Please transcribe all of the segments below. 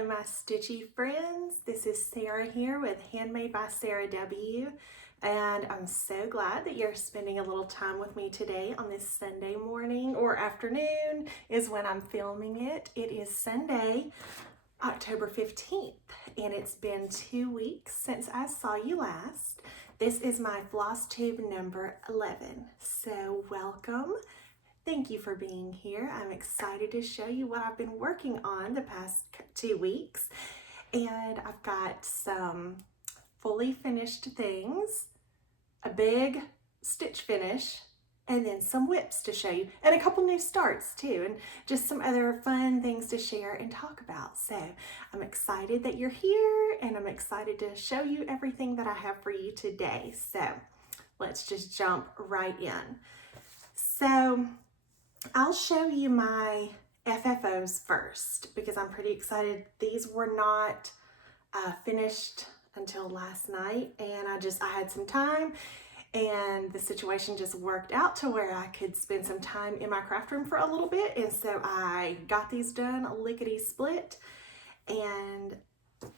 Hello my stitchy friends, this is Sarah here with Handmade by Sarah W. And I'm so glad that you're spending a little time with me today on this Sunday morning or afternoon is when I'm filming it. It is Sunday, October 15th, and it's been 2 weeks since I saw you last. This is my Flosstube number 11, so welcome. Thank you for being here. I'm excited to show you what I've been working on the past 2 weeks. And I've got some fully finished things, a big stitch finish, and then some whips to show you, and a couple new starts too, and just some other fun things to share and talk about. So I'm excited that you're here, and I'm excited to show you everything that I have for you today. So let's just jump right in. So I'll show you my FFOs first because I'm pretty excited. These were not finished until last night, and I had some time, and the situation just worked out to where I could spend some time in my craft room for a little bit, and so I got these done lickety split. And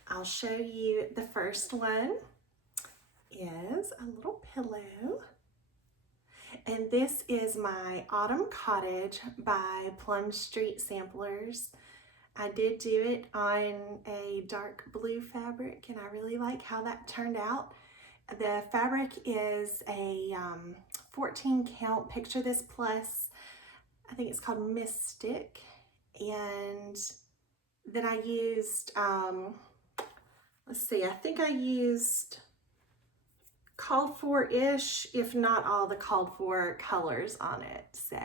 I'll show you the first one is a little pillow. And this is my Autumn Cottage by Plum Street Samplers. I did do it on a dark blue fabric, and I really like how that turned out. The fabric is a 14 count Picture This Plus, I think it's called Mystic. And then I used, let's see, I think I used called for-ish, if not all the called for colors on it. So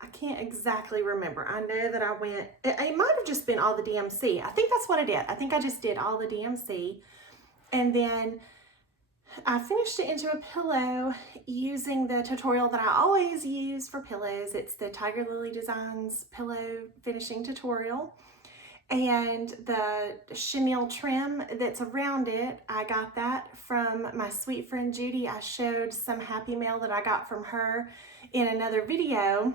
I can't exactly remember. I know that I went, it might have just been all the DMC. I think that's what I did. I think I just did all the DMC. And then I finished it into a pillow using the tutorial that I always use for pillows. It's the Tiger Lily Designs pillow finishing tutorial. And the chenille trim that's around it, I got that from my sweet friend Judy. I showed some happy mail that I got from her in another video,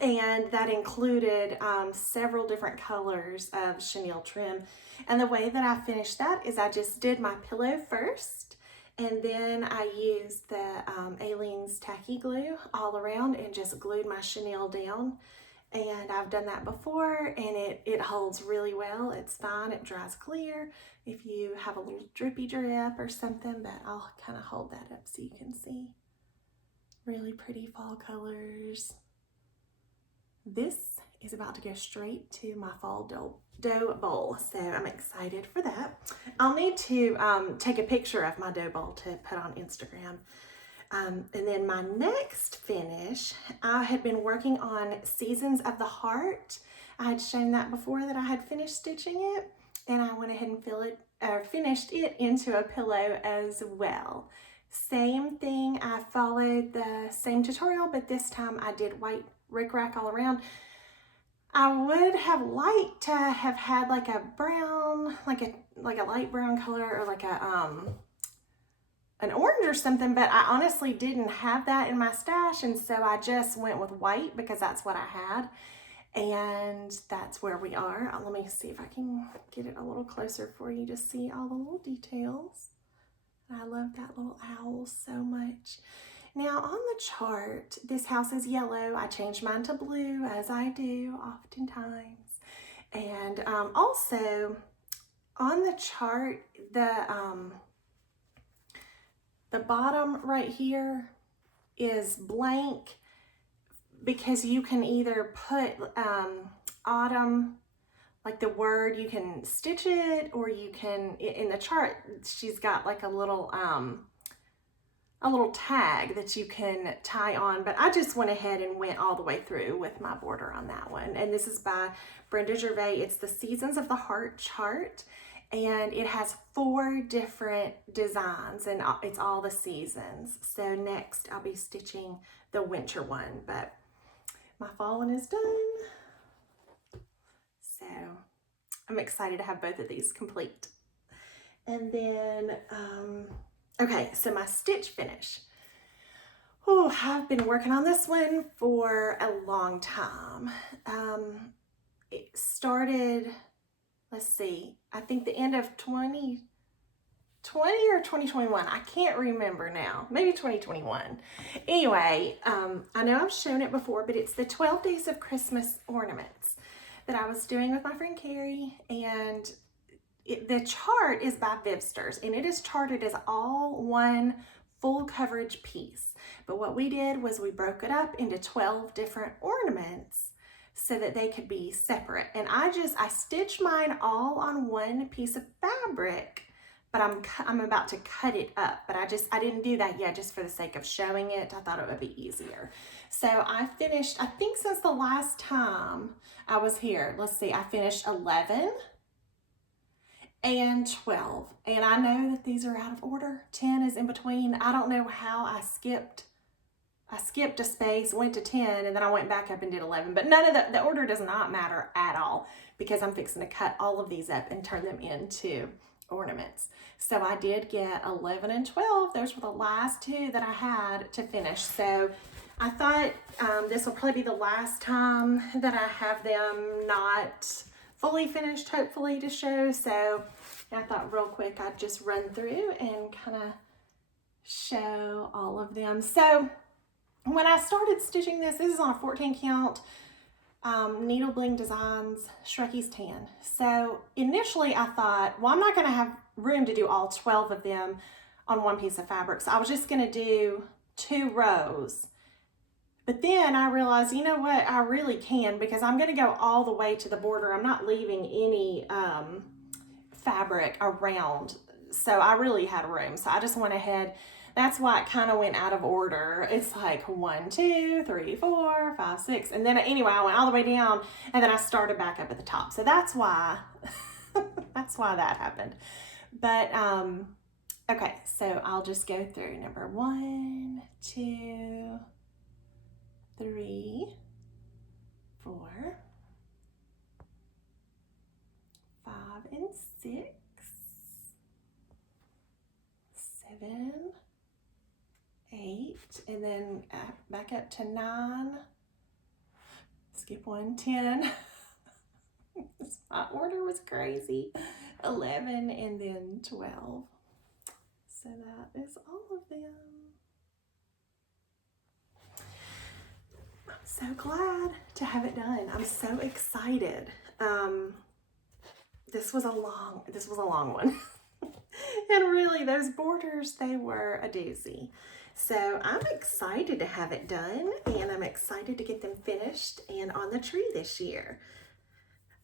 and that included several different colors of chenille trim. And the way that I finished that is I just did my pillow first, and then I used the Aleene's tacky glue all around and just glued my chenille down. And I've done that before, and it holds really well. It's fine, it dries clear if you have a little drippy drip or something, but I'll kind of hold that up so you can see. Really pretty fall colors. This is about to go straight to my fall dough bowl, so I'm excited for that. I'll need to take a picture of my dough bowl to put on Instagram. And then my next finish, I had been working on Seasons of the Heart. I had shown that before that I had finished stitching it, and I went ahead and finished it into a pillow as well. Same thing, I followed the same tutorial, but this time I did white rickrack all around. I would have liked to have had like a brown, like a light brown color, or like an orange or something, but I honestly didn't have that in my stash, and so I just went with white because that's what I had, and that's where we are. Let me see if I can get it a little closer for you to see all the little details. I love that little owl so much. Now on the chart, this house is yellow. I changed mine to blue, as I do oftentimes. And also on the chart, the bottom right here is blank because you can either put autumn, like the word, you can stitch it, or you can, in the chart, she's got like a little tag that you can tie on, but I just went ahead and went all the way through with my border on that one. And this is by Brenda Gervais. It's the Seasons of the Heart chart. And it has 4 different designs, and it's all the seasons. So next I'll be stitching the winter one, but my fall one is done. So I'm excited to have both of these complete. And then, okay, so my stitch finish. Oh, I've been working on this one for a long time. It started let's see, I think the end of 2020 or 2021. I can't remember now. Maybe 2021. Anyway, I know I've shown it before, but it's the 12 Days of Christmas ornaments that I was doing with my friend Carrie, and the chart is by Vivsters, and it is charted as all one full coverage piece. But what we did was we broke it up into 12 different ornaments so that they could be separate. And I stitched mine all on one piece of fabric, but I'm about to cut it up. But I didn't do that yet just for the sake of showing it. I thought it would be easier. So I finished, I think since the last time I was here, let's see, I finished 11 and 12. And I know that these are out of order. 10 is in between. I don't know how I skipped a space, went to 10, and then I went back up and did 11. But none of the order does not matter at all because I'm fixing to cut all of these up and turn them into ornaments. So I did get 11 and 12. Those were the last two that I had to finish. So I thought this will probably be the last time that I have them not fully finished, hopefully, to show. So I thought real quick I'd just run through and kind of show all of them. So when I started stitching this is on a 14 count Needle Bling Designs Shrekie's Tan. So initially I thought, well, I'm not going to have room to do all 12 of them on one piece of fabric. So I was just going to do 2 rows. But then I realized, you know what, I really can, because I'm going to go all the way to the border. I'm not leaving any fabric around. So I really had room. So I just went ahead. That's why it kind of went out of order. It's like 1, 2, 3, 4, 5, 6. And then anyway, I went all the way down and then I started back up at the top. So that's why, that's why that happened. But, okay, so I'll just go through number 1, 2, 3, 4, 5, and 6, 7, 8, and then back up to 9, skip 1, 10. My order was crazy. 11, and then 12. So that is all of them. I'm so glad to have it done. I'm so excited. This was a long one. And really, those borders, they were a doozy. So I'm excited to have it done, and I'm excited to get them finished and on the tree this year.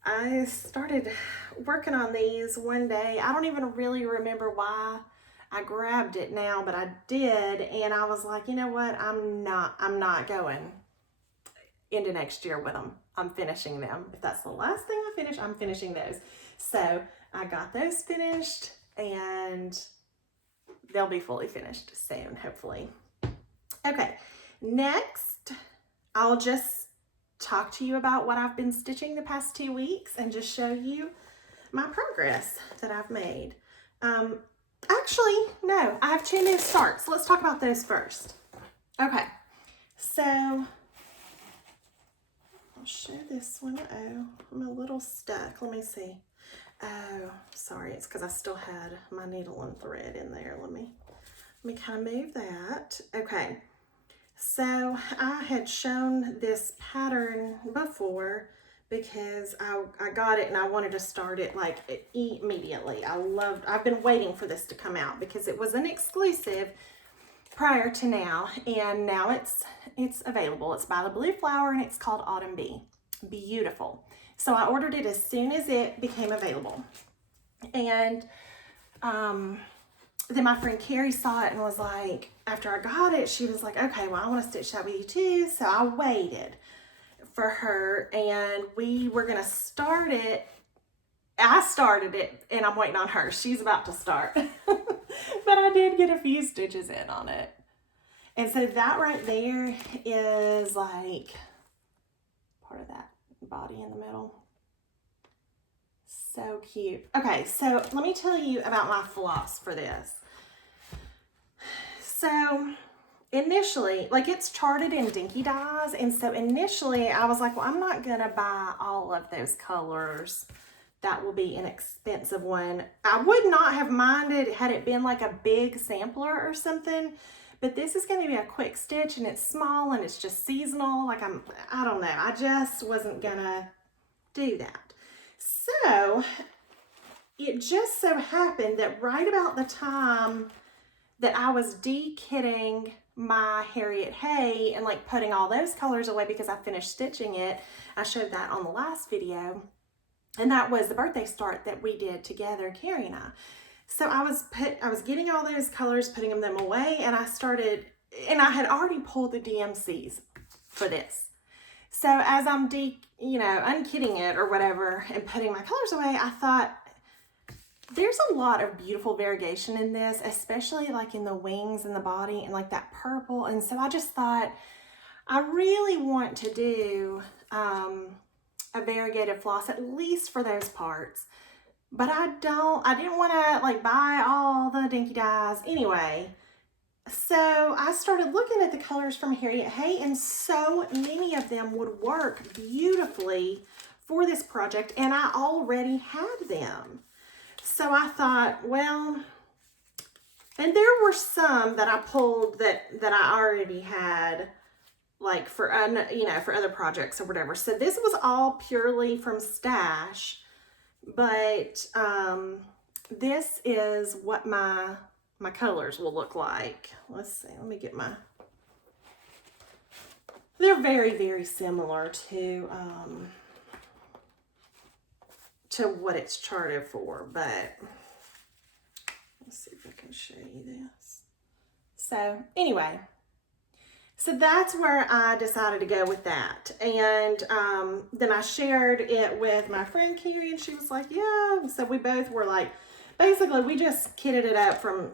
I started working on these one day. I don't even really remember why I grabbed it now, but I did, and I was like, you know what? I'm not going into next year with them. I'm finishing them. If that's the last thing I finish, I'm finishing those. So I got those finished, and they'll be fully finished soon, hopefully. Okay, next, I'll just talk to you about what I've been stitching the past 2 weeks and just show you my progress that I've made. Actually, no, I have 2 new starts. Let's talk about those first. Okay, so I'll show this one. Oh, I'm a little stuck. Let me see. Oh, sorry, it's because I still had my needle and thread in there. Let me kind of move that. Okay, so I had shown this pattern before because I got it and I wanted to start it like immediately. I've been waiting for this to come out because it was an exclusive prior to now, and now it's available. It's by the Blue Flower and it's called Autumn Bee. Beautiful. So I ordered it as soon as it became available. And then my friend Carrie saw it and was like, after I got it, she was like, okay, well, I want to stitch that with you too. So I waited for her, and we were going to start it. I started it and I'm waiting on her. She's about to start. But I did get a few stitches in on it. And so that right there is like part of that body in the middle. So cute. Okay, so let me tell you about my floss for this. So initially, like, it's charted in Dinky Dyes, and so initially I was like, well, I'm not gonna buy all of those colors that will be an expensive one. I would not have minded had it been like a big sampler or something, but this is going to be a quick stitch and it's small and it's just seasonal. Like I don't know. I just wasn't going to do that. So it just so happened that right about the time that I was de-kitting my Harriet Hay and like putting all those colors away because I finished stitching it, I showed that on the last video, and that was the birthday start that we did together, Carrie and I. So I was getting all those colors, putting them away, and I started, and I had already pulled the DMCs for this. So as I'm unkitting it or whatever and putting my colors away, I thought, there's a lot of beautiful variegation in this, especially like in the wings and the body and like that purple. And so I just thought, I really want to do a variegated floss, at least for those parts. But I didn't want to like buy all the dinky dyes anyway. So I started looking at the colors from Harriet Hay, and so many of them would work beautifully for this project, and I already had them. So I thought, well, and there were some that I pulled that I already had, like for other projects or whatever. So this was all purely from stash, but this is what my colors will look like. Let's see, let me get they're very, very similar to what it's charted for, but let's see if I can show you this. So anyway, so that's where I decided to go with that. And then I shared it with my friend Carrie, and she was like, yeah. So we both were like, basically we just kitted it up from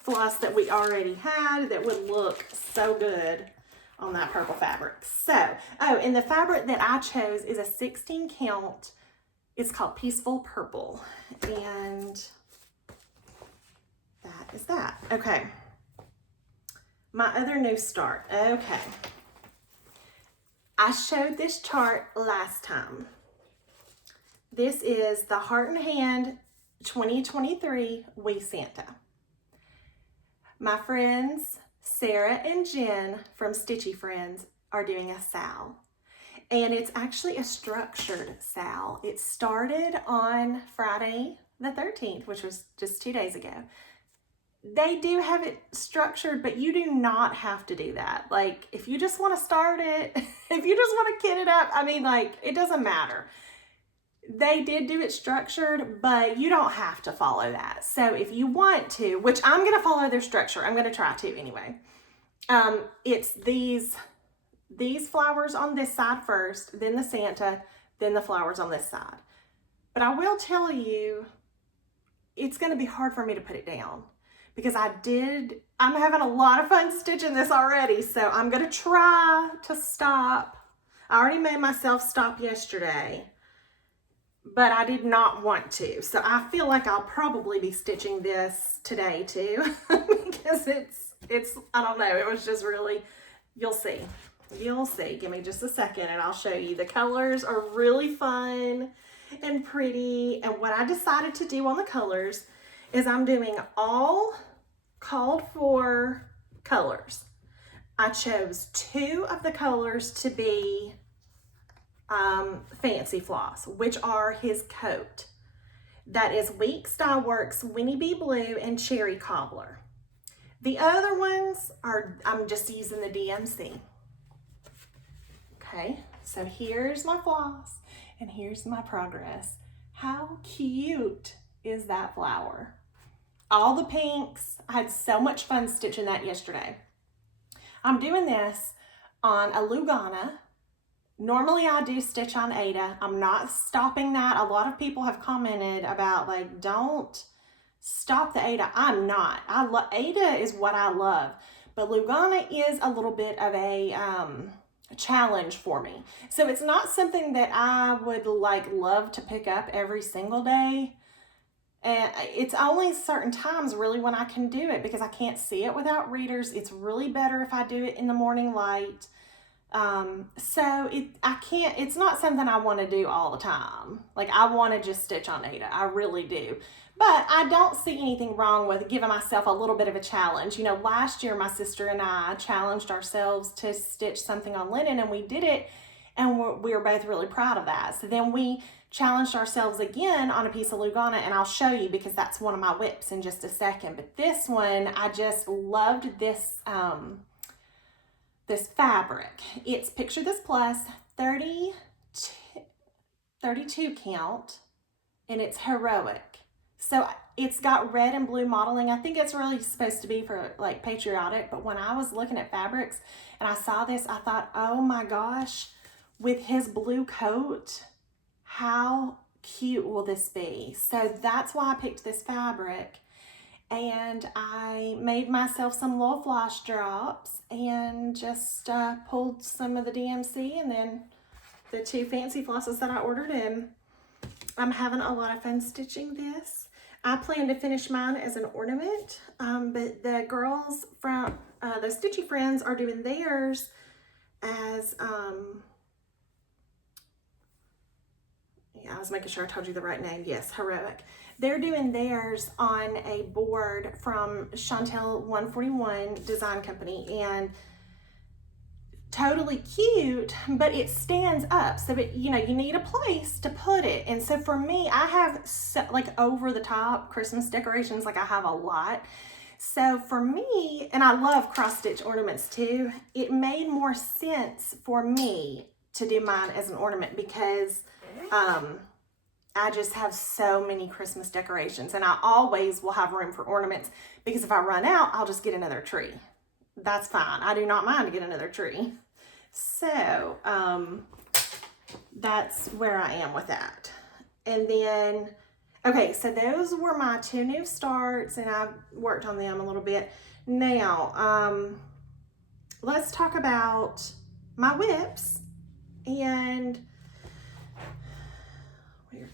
floss that we already had that would look so good on that purple fabric. So, and the fabric that I chose is a 16 count. It's called Peaceful Purple. And that is that. Okay. My other new start. Okay. I showed this chart last time. This is the Heart and Hand 2023 We Santa. My friends Sarah and Jen from Stitchy Friends are doing a Sal, and it's actually a structured Sal. It started on Friday the 13th, which was just 2 days ago. They do have it structured, but you do not have to do that. Like, if you just want to start it, if you just want to kit it up, I mean, like, it doesn't matter. They did do it structured, but you don't have to follow that. So if you want to, which I'm going to follow their structure, I'm going to try to anyway. It's these flowers on this side first, then the Santa, then the flowers on this side. But I will tell you, it's going to be hard for me to put it down because I'm having a lot of fun stitching this already. So I'm going to try to stop. I already made myself stop yesterday, but I did not want to. So I feel like I'll probably be stitching this today too, because it's, I don't know, it was just really, you'll see. You'll see. Give me just a second and I'll show you. The colors are really fun and pretty. And what I decided to do on the colors is I'm doing all called for colors. I chose 2 of the colors to be fancy floss, which are his coat. That is Weeks Dye Works Winnie Bee Blue and Cherry Cobbler. The other ones are, I'm just using the DMC. Okay, so here's my floss and here's my progress. How cute is that flower? All the pinks. I had so much fun stitching that yesterday. I'm doing this on a Lugana. Normally I do stitch on Ada. I'm not stopping that. A lot of people have commented about like, don't stop the Ada. I'm not. Ada is what I love, but Lugana is a little bit of a challenge for me. So it's not something that I would like love to pick up every single day. And it's only certain times really when I can do it because I can't see it without readers. It's really better if I do it in the morning light. So it's not something I want to do all the time. Like, I want to just stitch on Ada. I really do. But I don't see anything wrong with giving myself a little bit of a challenge. You know, last year my sister and I challenged ourselves to stitch something on linen, and we did it, and we were both really proud of that. So then we challenged ourselves again on a piece of Lugana, and I'll show you because that's one of my whips in just a second. But this one, I just loved this this fabric. It's Picture This Plus 32 count, and it's heroic. So it's got red and blue modeling. I think it's really supposed to be for like patriotic, but when I was looking at fabrics and I saw this, I thought, oh my gosh, with his blue coat, how cute will this be? So that's why I picked this fabric. And I made myself some little floss drops and just pulled some of the DMC and then the 2 fancy flosses that I ordered in. I'm having a lot of fun stitching this. I plan to finish mine as an ornament, but the girls from the Stitchy Friends are doing theirs as, I was making sure I told you the right name. Yes, heroic. They're doing theirs on a board from Chantel 141 Design Company, and totally cute, but it stands up. So you need a place to put it. And so for me, I have like over the top Christmas decorations, like I have a lot. So for me, and I love cross stitch ornaments too, it made more sense for me to do mine as an ornament because I just have so many Christmas decorations, and I always will have room for ornaments because if I run out, I'll just get another tree. That's fine. I do not mind to get another tree. So that's where I am with that. And then, okay, so those were my 2 new starts, and I've worked on them a little bit. Now, let's talk about my whips. And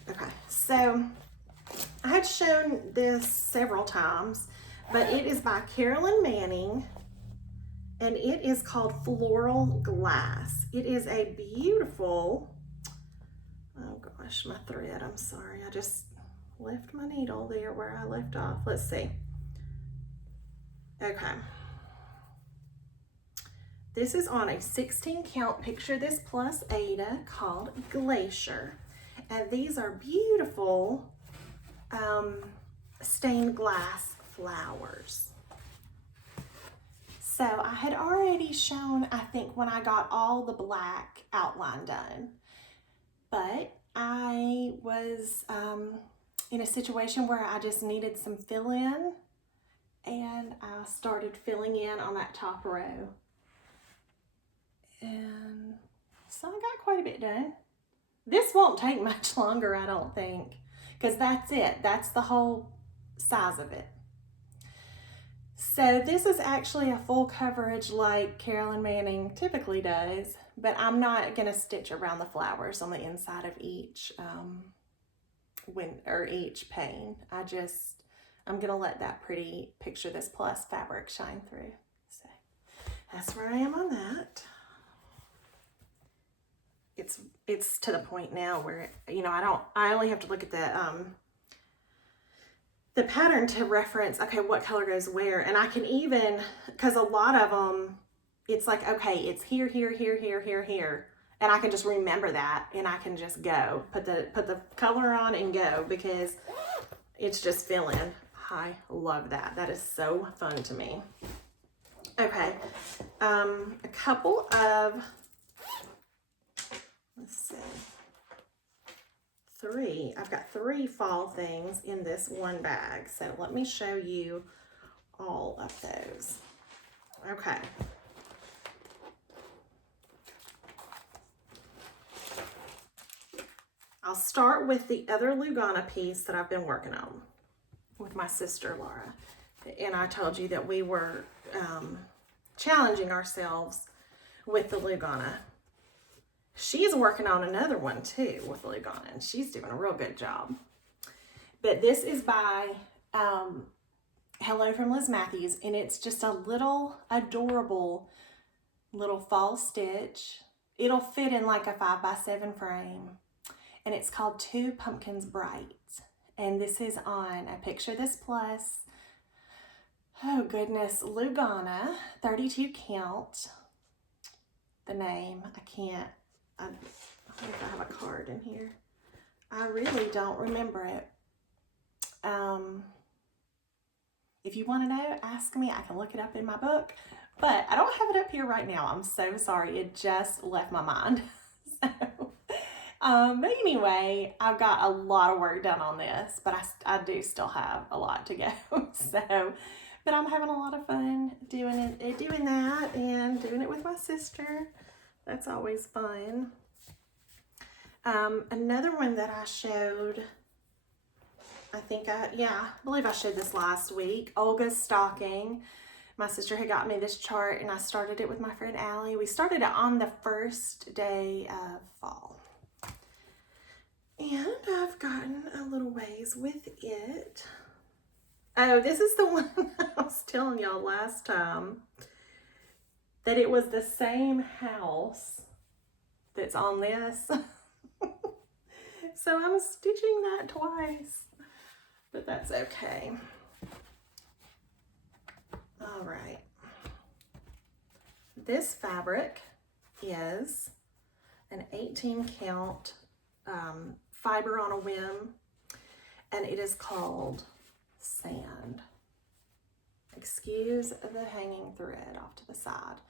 okay, so I had shown this several times, but it is by Carolyn Manning, and it is called Floral Glass. It is a beautiful, oh gosh, my thread, I'm sorry. I just left my needle there where I left off. Let's see. Okay. This is on a 16 count Picture This Plus Ada called Glacier. And these are beautiful stained glass flowers. So I had already shown, I think, when I got all the black outline done, but I was in a situation where I just needed some fill in, and I started filling in on that top row. And so I got quite a bit done. This won't take much longer, I don't think, because that's it. That's the whole size of it. So this is actually a full coverage like Carolyn Manning typically does, but I'm not going to stitch around the flowers on the inside of each each pane. I'm going to let that pretty Picture This Plus fabric shine through. So that's where I am on that. It's to the point now where, I only have to look at the pattern to reference, okay, what color goes where. And I can even, because a lot of them, it's like, okay, it's here, here, here, here, here, here. And I can just remember that, and I can just go, put the color on and go, because it's just filling. I love that. That is so fun to me. Okay, a couple of, let's see, I've got 3 fall things in this one bag. So let me show you all of those. Okay. I'll start with the other Lugana piece that I've been working on with my sister, Laura. And I told you that we were challenging ourselves with the Lugana. She's working on another one too with Lugana, and she's doing a real good job. But this is by Hello from Liz Matthews, and it's just a little adorable little fall stitch. It'll fit in like a 5x7 frame. And it's called Two Pumpkins Bright. And this is on a Picture This Plus. Oh goodness, Lugana, 32 count. The name, I wonder if I have a card in here. I really don't remember it. If you want to know, ask me. I can look it up in my book, but I don't have it up here right now. I'm so sorry. It just left my mind. But anyway, I've got a lot of work done on this, but I do still have a lot to go. But I'm having a lot of fun doing that and doing it with my sister. That's always fun. Another one that I showed, I believe I showed this last week, Olga's stocking. My sister had got me this chart and I started it with my friend Allie. We started it on the first day of fall. And I've gotten a little ways with it. Oh, this is the one I was telling y'all last time, that it was the same house that's on this. So I'm stitching that twice, but that's okay. All right. This fabric is an 18 count fiber on a whim, and it is called Sand. Excuse the hanging thread off to the side.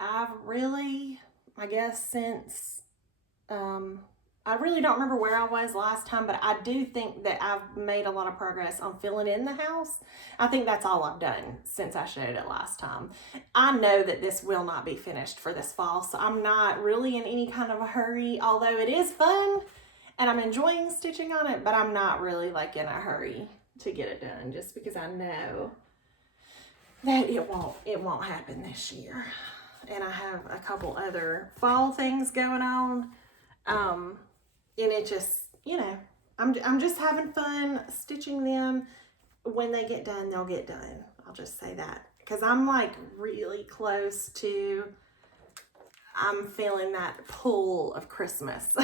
I've really, I guess since, I really don't remember where I was last time, but I do think that I've made a lot of progress on filling in the house. I think that's all I've done since I showed it last time. I know that this will not be finished for this fall, so I'm not really in any kind of a hurry, although it is fun and I'm enjoying stitching on it, but I'm not really like in a hurry to get it done just because I know that it won't happen this year. And I have a couple other fall things going on. And it just, I'm just having fun stitching them. When they get done, they'll get done. I'll just say that. Because I'm like really close to, I'm feeling that pull of Christmas.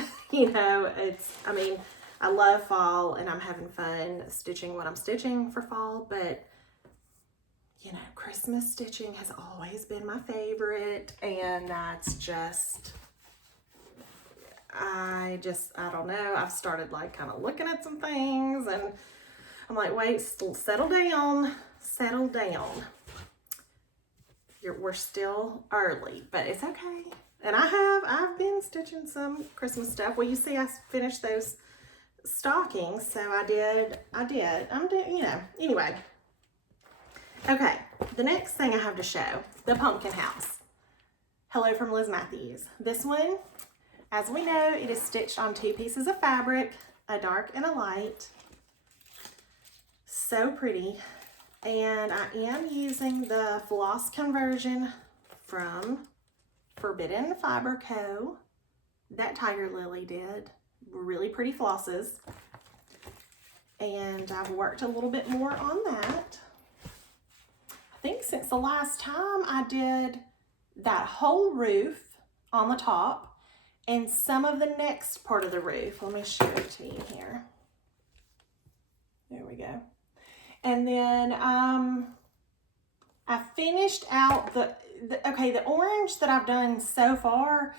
I love fall and I'm having fun stitching what I'm stitching for fall, but Christmas stitching has always been my favorite, and that's just, I don't know. I've started like kind of looking at some things and I'm like, wait, settle down. We're still early, but it's okay. And I've been stitching some Christmas stuff. Well, you see, I finished those stockings, so I did. I'm doing, anyway. Okay, the next thing I have to show, the pumpkin house. Hello from Liz Matthews. This one, as we know, it is stitched on 2 pieces of fabric, a dark and a light. So pretty. And I am using the floss conversion from Forbidden Fiber Co. that Tiger Lily did. Really pretty flosses. And I've worked a little bit more on that. I think since the last time I did that whole roof on the top and some of the next part of the roof. Let me show it to you here. There we go. And then I finished out the orange that I've done so far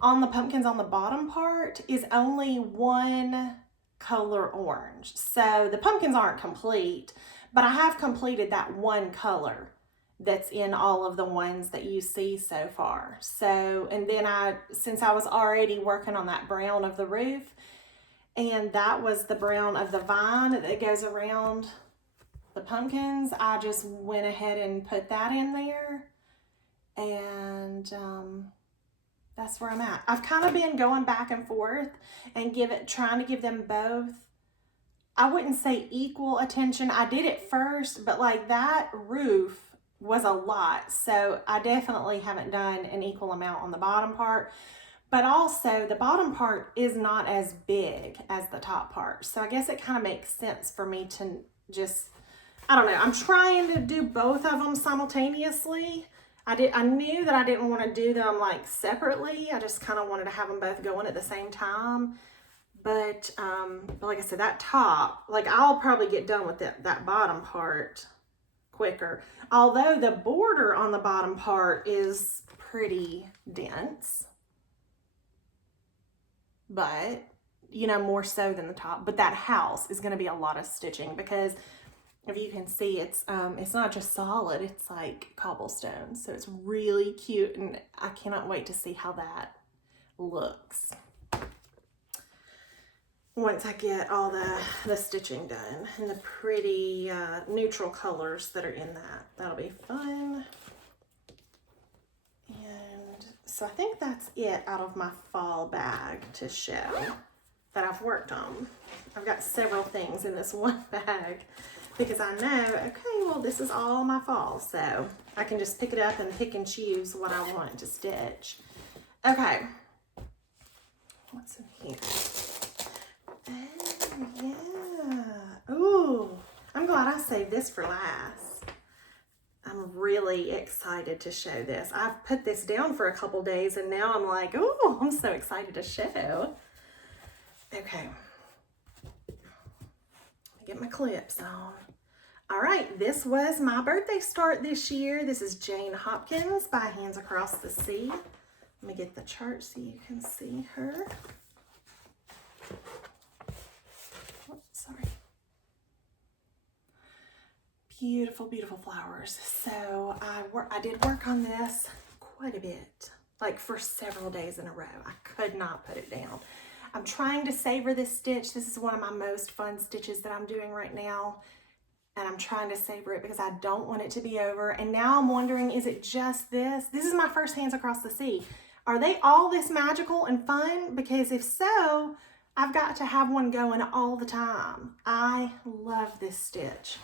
on the pumpkins on the bottom part is only one color orange. So the pumpkins aren't complete, but I have completed that one color that's in all of the ones that you see so far. So, and then since I was already working on that brown of the roof, and that was the brown of the vine that goes around the pumpkins, I just went ahead and put that in there, and that's where I'm at. I've kind of been going back and forth and trying to give them both, I wouldn't say equal attention. I did it first, but like that roof was a lot, so I definitely haven't done an equal amount on the bottom part. But also the bottom part is not as big as the top part, so I guess it kind of makes sense for me to just, I don't know, I'm trying to do both of them simultaneously. I knew that I didn't want to do them like separately. I just kind of wanted to have them both going at the same time. But like I said, that top, like I'll probably get done with that bottom part quicker. Although the border on the bottom part is pretty dense, but you know, more so than the top. But that house is going to be a lot of stitching because if you can see, it's not just solid, it's like cobblestone. So it's really cute, and I cannot wait to see how that looks once I get all the stitching done and the pretty neutral colors that are in that. That'll be fun. And so I think that's it out of my fall bag to show that I've worked on. I've got several things in this one bag because I know, okay, well, this is all my fall, so I can just pick it up and pick and choose what I want to stitch. Okay, what's in here? Oh, yeah. Ooh, I'm glad I saved this for last. I'm really excited to show this. I've put this down for a couple days and now I'm like, oh, I'm so excited to show. Okay. Get my clips on. All right, this was my birthday start this year. This is Jane Hopkins by Hands Across the Sea. Let me get the chart so you can see her. Oh, sorry. Beautiful, beautiful flowers. So I did work on this quite a bit, like for several days in a row. I could not put it down. I'm trying to savor this stitch. This is one of my most fun stitches that I'm doing right now. And I'm trying to savor it because I don't want it to be over. And now I'm wondering, is it just this? This is my first Hands Across the Sea. Are they all this magical and fun? Because if so, I've got to have one going all the time. I love this stitch.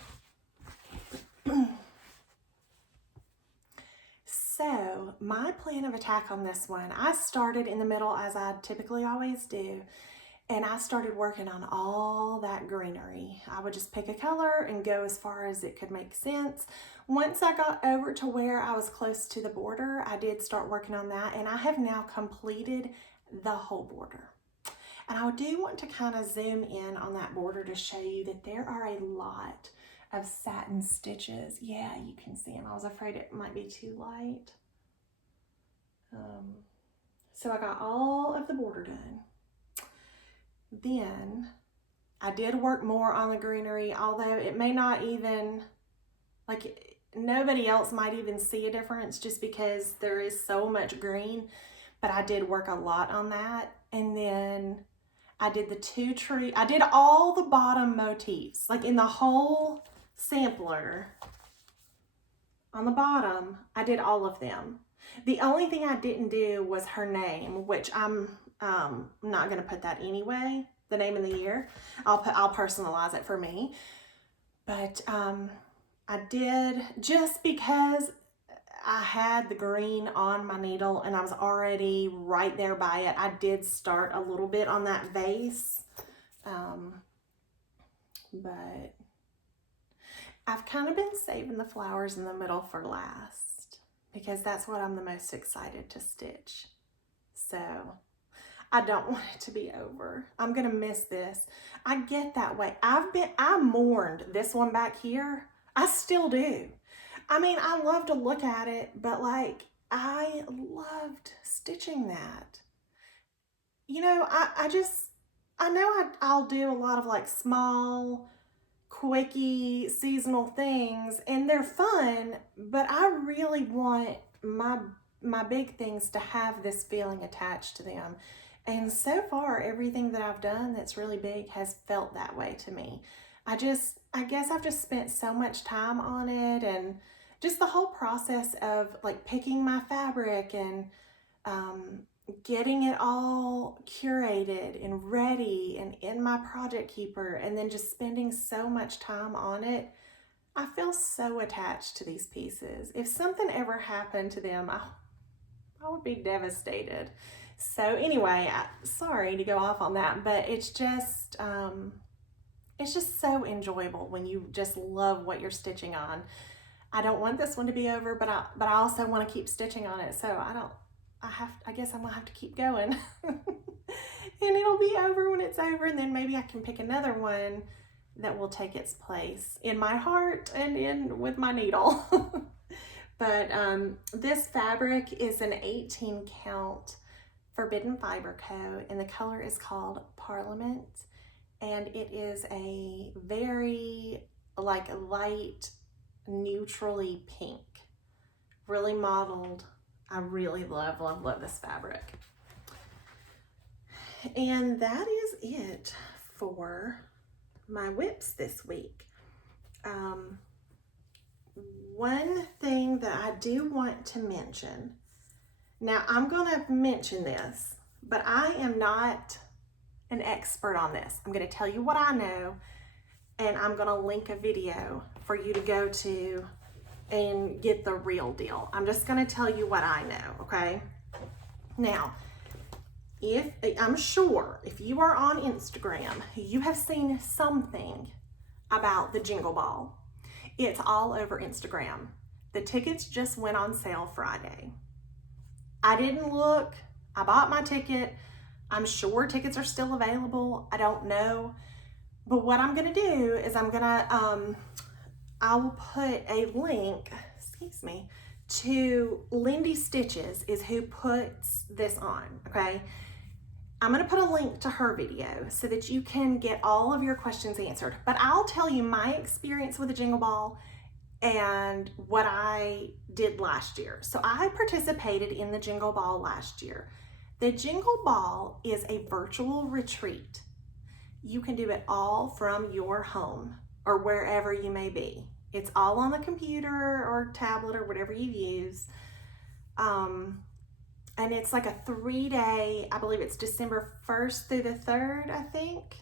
So my plan of attack on this one, I started in the middle as I typically always do, and I started working on all that greenery. I would just pick a color and go as far as it could make sense. Once I got over to where I was close to the border, I did start working on that, and I have now completed the whole border. And I do want to kind of zoom in on that border to show you that there are a lot of satin stitches. Yeah, you can see them. I was afraid it might be too light. So I got all of the border done. Then I did work more on the greenery, although it may not even, like, nobody else might even see a difference just because there is so much green, but I did work a lot on that. And then I did I did all the bottom motifs, like in the whole sampler on the bottom, I did all of them. The only thing I didn't do was her name, which I'm not going to put that anyway, the name of the year. I'll personalize it for me. But I did, just because I had the green on my needle and I was already right there by it, I did start a little bit on that vase. But I've kind of been saving the flowers in the middle for last because that's what I'm the most excited to stitch. So I don't want it to be over. I'm gonna miss this. I get that way. I mourned this one back here. I still do. I mean, I love to look at it, but like, I loved stitching that. You know, I know I'll do a lot of like small, quickie seasonal things, and they're fun, but I really want my big things to have this feeling attached to them. And so far, everything that I've done that's really big has felt that way to me. I guess I've just spent so much time on it, and just the whole process of like picking my fabric and getting it all curated and ready and in my project keeper, and then just spending so much time on it. I feel so attached to these pieces. If something ever happened to them, I would be devastated. So anyway, sorry to go off on that, but it's just so enjoyable when you just love what you're stitching on. I don't want this one to be over, but I also want to keep stitching on it. So I guess I'm gonna have to keep going. And it'll be over when it's over, and then maybe I can pick another one that will take its place in my heart and with my needle. But this fabric is an 18 count forbidden fiber coat, and the color is called Parliament, and it is a very like light neutrally pink, really modeled. I really love this fabric. And that is it for my whips this week. One thing that I do want to mention, now I'm going to mention this, but I am not an expert on this. I'm going to tell you what I know, and I'm going to link a video for you to go to and get the real deal. I'm just going to tell you what I know, okay? Now, I'm sure if you are on Instagram, you have seen something about the Jingle Ball. It's all over Instagram. The tickets just went on sale Friday. I didn't look. I bought my ticket. I'm sure tickets are still available. I don't know. But what I'm going to do is I will put a link, to Lindy Stitches is who puts this on, okay? I'm going to put a link to her video so that you can get all of your questions answered. But I'll tell you my experience with the Jingle Ball and what I did last year. So I participated in the Jingle Ball last year. The Jingle Ball is a virtual retreat. You can do it all from your home or wherever you may be. It's all on the computer or tablet or whatever you use. And it's like a 3-day, I believe it's December 1st through the 3rd, I think.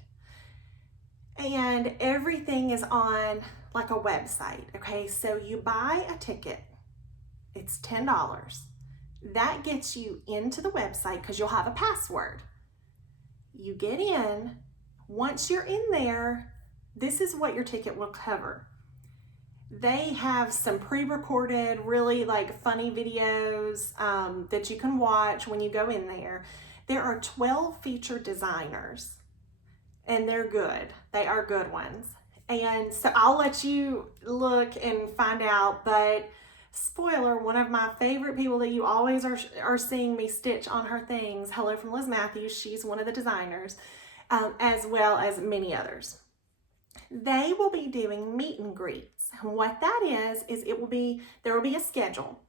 And everything is on like a website, okay? So you buy a ticket, it's $10. That gets you into the website because you'll have a password. You get in. Once you're in there, this is what your ticket will cover. They have some pre-recorded, really like funny videos that you can watch when you go in there. There are 12 featured designers, and they're good. They are good ones. And so I'll let you look and find out, but spoiler, one of my favorite people that you always are seeing me stitch on her things, hello from Liz Matthews, she's one of the designers, as well as many others. They will be doing meet and greets. And what that is there will be a schedule,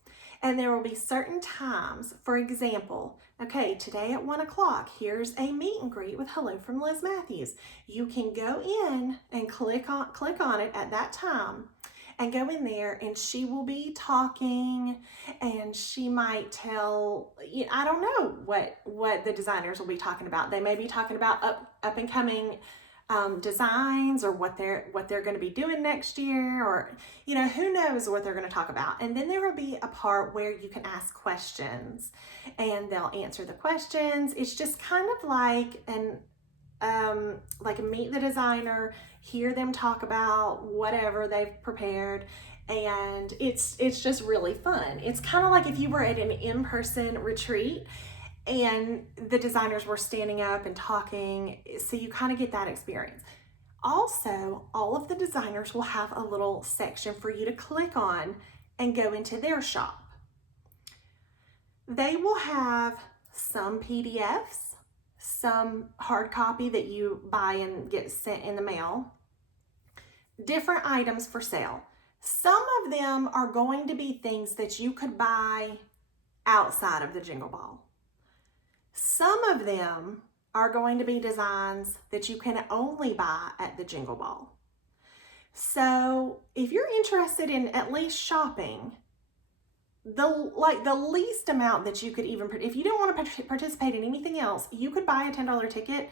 and there will be certain times. For example, okay, today at 1 o'clock, here's a meet and greet with hello from Liz Matthews. You can go in and click on it at that time and go in there, and she will be talking, and she might tell, I don't know what the designers will be talking about. They may be talking about up and coming designs, or what they're going to be doing next year, or who knows what they're going to talk about. And then there will be a part where you can ask questions, and they'll answer the questions. It's just kind of like meet the designer, hear them talk about whatever they've prepared, and it's just really fun. It's kind of like if you were at an in-person retreat and the designers were standing up and talking, so you kind of get that experience. Also, all of the designers will have a little section for you to click on and go into their shop. They will have some PDFs, some hard copy that you buy and get sent in the mail, different items for sale. Some of them are going to be things that you could buy outside of the Jingle Ball. Some of them are going to be designs that you can only buy at the Jingle Ball. So if you're interested in at least shopping, the least amount that you could even, if you don't want to participate in anything else, you could buy a $10 ticket,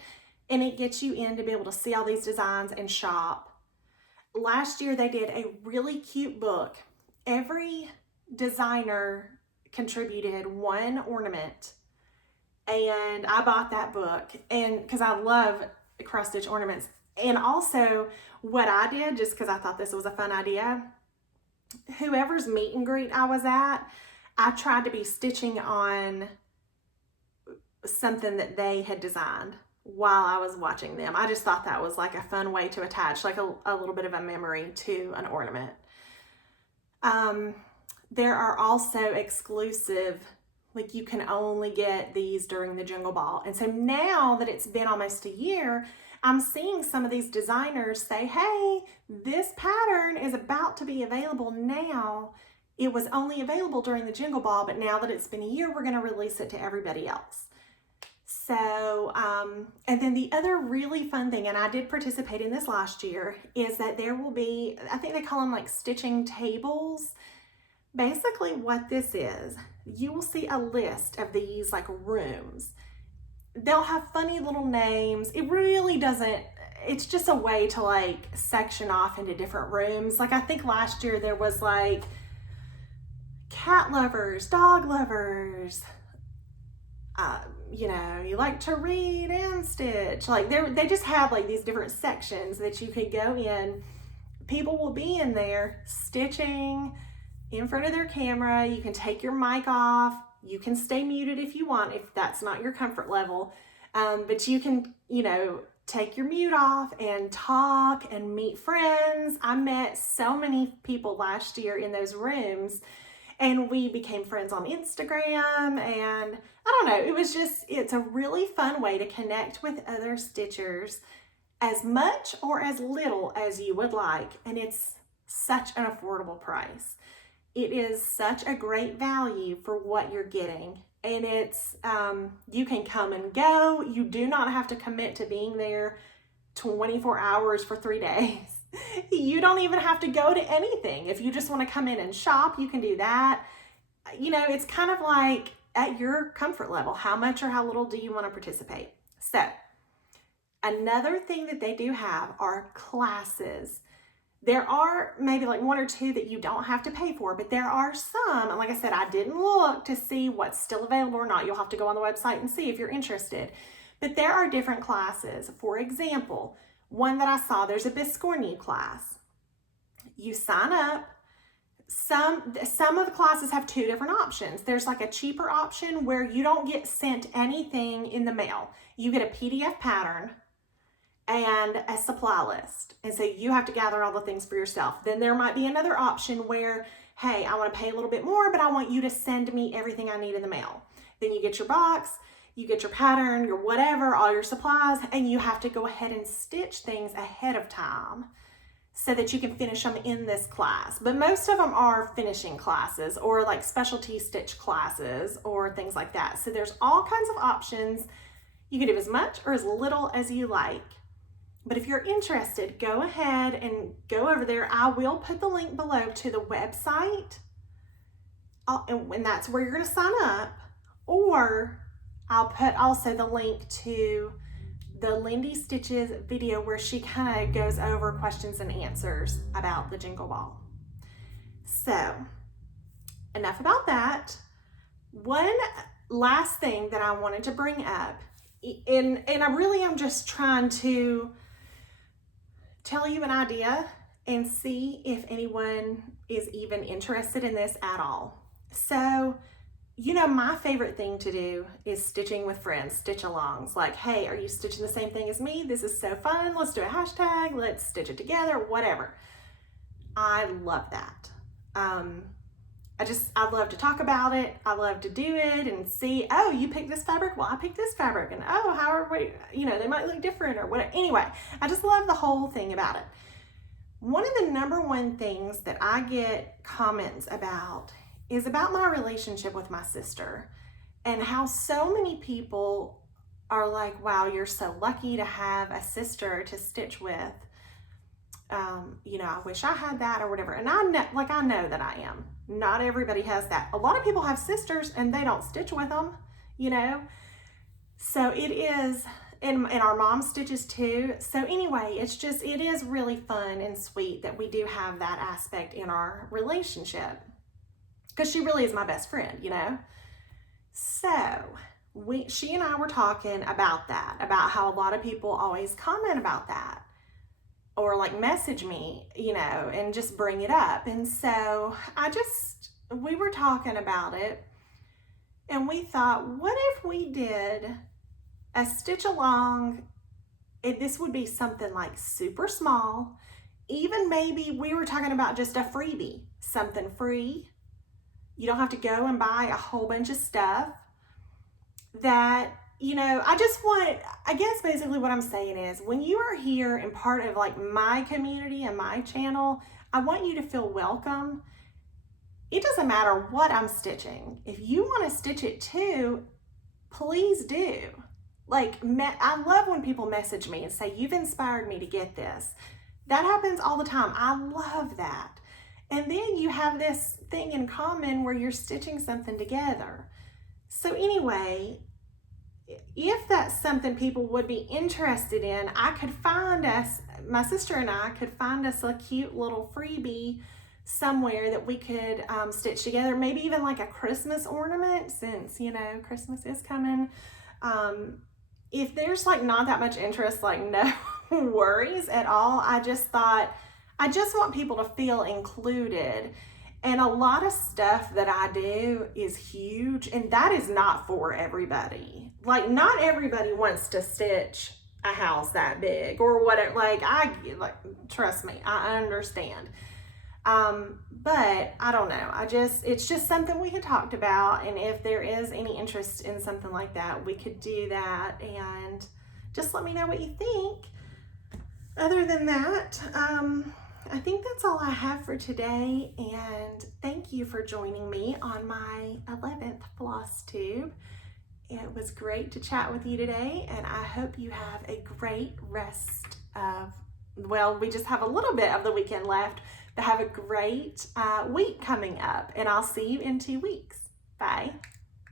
and it gets you in to be able to see all these designs and shop. Last year they did a really cute book. Every designer contributed one ornament, and I bought that book, and because I love cross stitch ornaments. And also what I did, just because I thought this was a fun idea, whoever's meet and greet I was at, I tried to be stitching on something that they had designed while I was watching them. I just thought that was like a fun way to attach like a little bit of a memory to an ornament. There are also exclusive, like you can only get these during the Jingle Ball. And so now that it's been almost a year, I'm seeing some of these designers say, hey, this pattern is about to be available now. It was only available during the Jingle Ball, but now that it's been a year, we're going to release it to everybody else. So, and then the other really fun thing, and I did participate in this last year, is that there will be, I think they call them like stitching tables. Basically what this is, you will see a list of these like rooms. They'll have funny little names. It really doesn't, it's just a way to like section off into different rooms. Like I think last year there was like cat lovers, dog lovers, you know, you like to read and stitch. Like they just have like these different sections that you could go in. People will be in there stitching in front of their camera. You can take your mic off. You can stay muted if you want, if that's not your comfort level. But you can, you know, take your mute off and talk and meet friends. I met so many people last year in those rooms, and we became friends on Instagram, and I don't know, it was just, it's a really fun way to connect with other stitchers as much or as little as you would like, and it's such an affordable price. It is such a great value for what you're getting, and it's, you can come and go. You do not have to commit to being there 24 hours for 3 days. You don't even have to go to anything. If you just want to come in and shop, you can do that. You know, it's kind of like at your comfort level. How much or how little do you want to participate? So, another thing that they do have are classes. There are maybe like 1 or 2 that you don't have to pay for, but there are some, and like I said, I didn't look to see what's still available or not. You'll have to go on the website and see if you're interested. But there are different classes. For example, one that I saw, there's a Biscornu class. You sign up. Some of the classes have 2 different options. There's like a cheaper option where you don't get sent anything in the mail. You get a PDF pattern and a supply list. And so you have to gather all the things for yourself. Then there might be another option where, hey, I want to pay a little bit more, but I want you to send me everything I need in the mail. Then you get your box, you get your pattern, your whatever, all your supplies, and you have to go ahead and stitch things ahead of time so that you can finish them in this class. But most of them are finishing classes or like specialty stitch classes or things like that. So there's all kinds of options. You can do as much or as little as you like. But if you're interested, go ahead and go over there. I will put the link below to the website, and that's where you're going to sign up. Or I'll put also the link to the Lindy Stitches video where she kind of goes over questions and answers about the Jingle Ball. So, enough about that. One last thing that I wanted to bring up, and I really am just trying to tell you an idea and see if anyone is even interested in this at all. So, you know, my favorite thing to do is stitching with friends, stitch-alongs. Like, hey, are you stitching the same thing as me? This is so fun. Let's do a hashtag. Let's stitch it together, whatever. I love that. I love to talk about it. I love to do it and see, oh, you picked this fabric? Well, I picked this fabric. And oh, how are we, you know, they might look different or whatever. Anyway, I just love the whole thing about it. One of the number one things that I get comments about is about my relationship with my sister and how so many people are like, wow, you're so lucky to have a sister to stitch with. You know, I wish I had that or whatever. And I know that I am. Not everybody has that. A lot of people have sisters and they don't stitch with them, you know. So it is, and our mom stitches too. So anyway, it is really fun and sweet that we do have that aspect in our relationship, because she really is my best friend, you know. So she and I were talking about that, about how a lot of people always comment about that. or like message me, you know, and just bring it up. And so we were talking about it, and we thought, what if we did a stitch along? This would be something like super small. Even maybe we were talking about just a freebie, something free. You don't have to go and buy a whole bunch of stuff. That, you know, I guess basically what I'm saying is, when you are here and part of like my community and my channel, I want you to feel welcome. It doesn't matter what I'm stitching. If you want to stitch it too, please do. Like, I love when people message me and say, you've inspired me to get this. That happens all the time. I love that. And then you have this thing in common where you're stitching something together. So anyway, if that's something people would be interested in, my sister and I could find us a cute little freebie somewhere that we could stitch together. Maybe even like a Christmas ornament, since, you know, Christmas is coming. If there's like not that much interest, like no worries at all. I just want people to feel included. And a lot of stuff that I do is huge, and that is not for everybody. Like, not everybody wants to stitch a house that big or whatever. Trust me, I understand. But I don't know. It's just something we had talked about. And if there is any interest in something like that, we could do that, and just let me know what you think. Other than that, I think that's all I have for today, and thank you for joining me on my 11th Flosstube. It was great to chat with you today, and I hope you have a great rest of, well, we just have a little bit of the weekend left, but have a great week coming up, and I'll see you in 2 weeks. Bye.